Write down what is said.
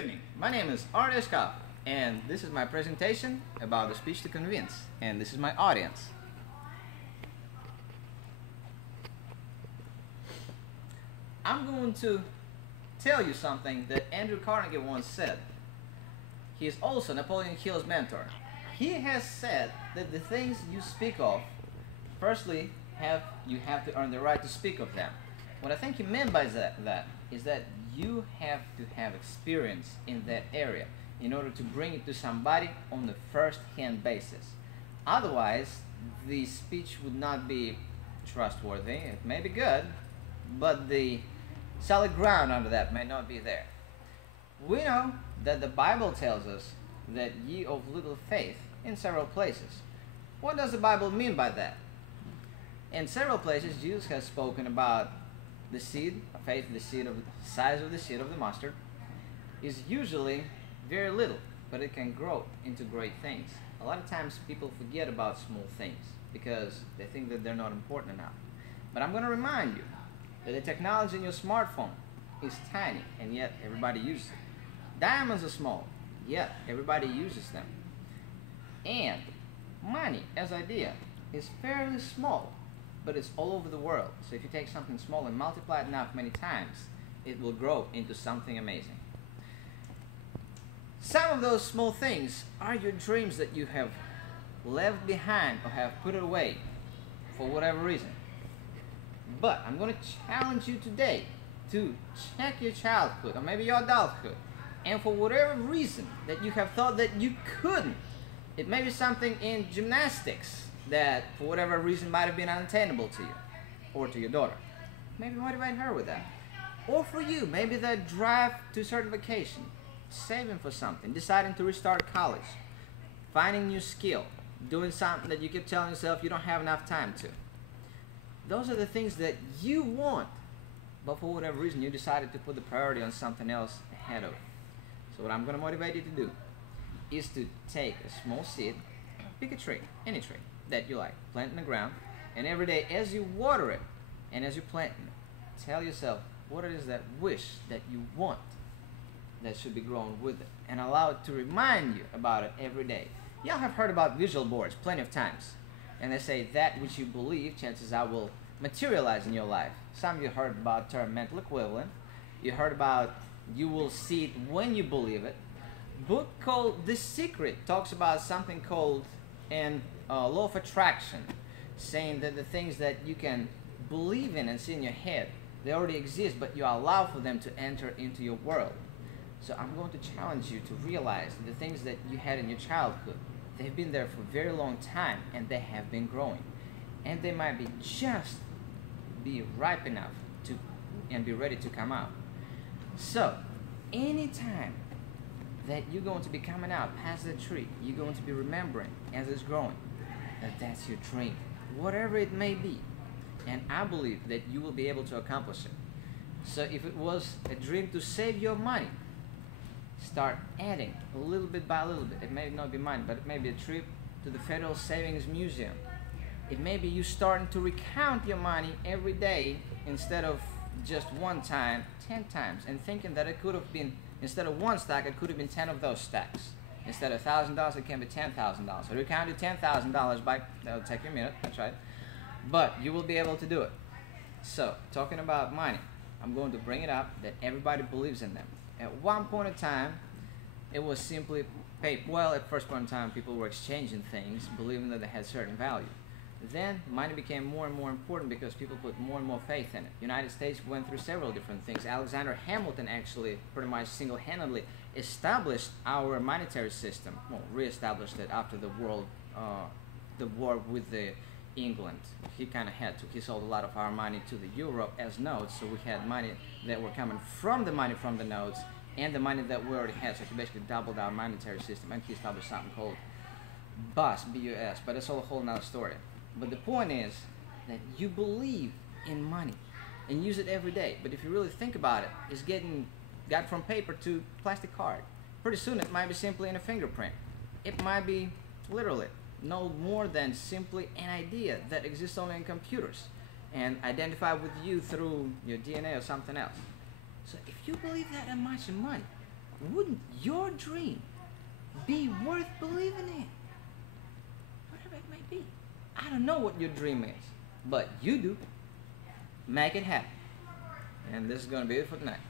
evening, my name is Egsc, and this is my presentation about the speech to convince, and this is my audience. I'm going to tell you something that Andrew Carnegie once said. He is also Napoleon Hill's mentor. He has said that the things you speak of, firstly, you have to earn the right to speak of them. What I think he meant by that is that you have to have experience in that area in order to bring it to somebody on the first-hand basis. Otherwise, the speech would not be trustworthy. It may be good, but the solid ground under that may not be there. We know that the Bible tells us that ye of little faith in several places. What does the Bible mean by that? In several places, Jesus has spoken about the seed of faith, the size of the seed of the mustard, is usually very little, but it can grow into great things. A lot of times people forget about small things because they think that they're not important enough. But I'm going to remind you that the technology in your smartphone is tiny, and yet everybody uses it. Diamonds are small, yet everybody uses them. And money as idea is fairly small, but it's all over the world. So if you take something small and multiply it enough many times, it will grow into something amazing. Some of those small things are your dreams that you have left behind or have put away for whatever reason. But I'm going to challenge you today to check your childhood or maybe your adulthood, and for whatever reason that you have thought that you couldn't, it may be something in gymnastics that for whatever reason might have been unattainable to you or to your daughter. Maybe motivate her with that. Or for you, maybe that drive to certification, saving for something, deciding to restart college, finding new skill, doing something that you keep telling yourself you don't have enough time to. Those are the things that you want, but for whatever reason you decided to put the priority on something else ahead of it. So what I'm going to motivate you to do is to take a small seed, pick a tree, any tree that you like, plant it in the ground, and every day as you water it and as you plant it, tell yourself what it is that wish that you want that should be grown with it, and allow it to remind you about it every day. Y'all have heard about visual boards plenty of times, and they say that which you believe, chances are, will materialize in your life. Some of you heard about the term mental equivalent. You heard about you will see it when you believe it. Book called The Secret talks about something called an law of attraction, saying that the things that you can believe in and see in your head, they already exist, but you allow for them to enter into your world. So I'm going to challenge you to realize the things that you had in your childhood, they've been there for a very long time, and they have been growing, and they might be ripe enough to and be ready to come out. So anytime that you're going to be coming out past the tree, you're going to be remembering as it's growing that that's your dream, whatever it may be, and I believe that you will be able to accomplish it. So if it was a dream to save your money, start adding a little bit by a little bit. It may not be money, but it may be a trip to the Federal Savings Museum. It may be you starting to recount your money every day instead of just one time, 10 times, and thinking that it could have been, instead of one stack, it could have been 10 of those stacks. Instead of $1,000, it can be $10,000. So recount your $10,000 by, that'll take you a minute, that's right. But you will be able to do it. So, talking about money, I'm going to bring it up that everybody believes in them. At one point in time, it was simply paper. Well, at first point in time, people were exchanging things, believing that they had certain value. Then money became more and more important because people put more and more faith in it. United States went through several different things. Alexander Hamilton actually pretty much single-handedly established our monetary system. Well, re-established it after the war with England. He kind of had to. He sold a lot of our money to the euro as notes, so we had money that were coming from the money from the notes and the money that we already had. So he basically doubled our monetary system, and he established something called BUS, B-U-S, but it's all a whole nother story. But the point is that you believe in money and use it every day. But if you really think about it, it's got from paper to plastic card. Pretty soon it might be simply in a fingerprint. It might be literally no more than simply an idea that exists only in computers and identify with you through your DNA or something else. So if you believe that much in money, wouldn't your dream be worth believing in? Whatever it may be. I don't know what your dream is, but you do. Make it happen. And this is going to be it for tonight.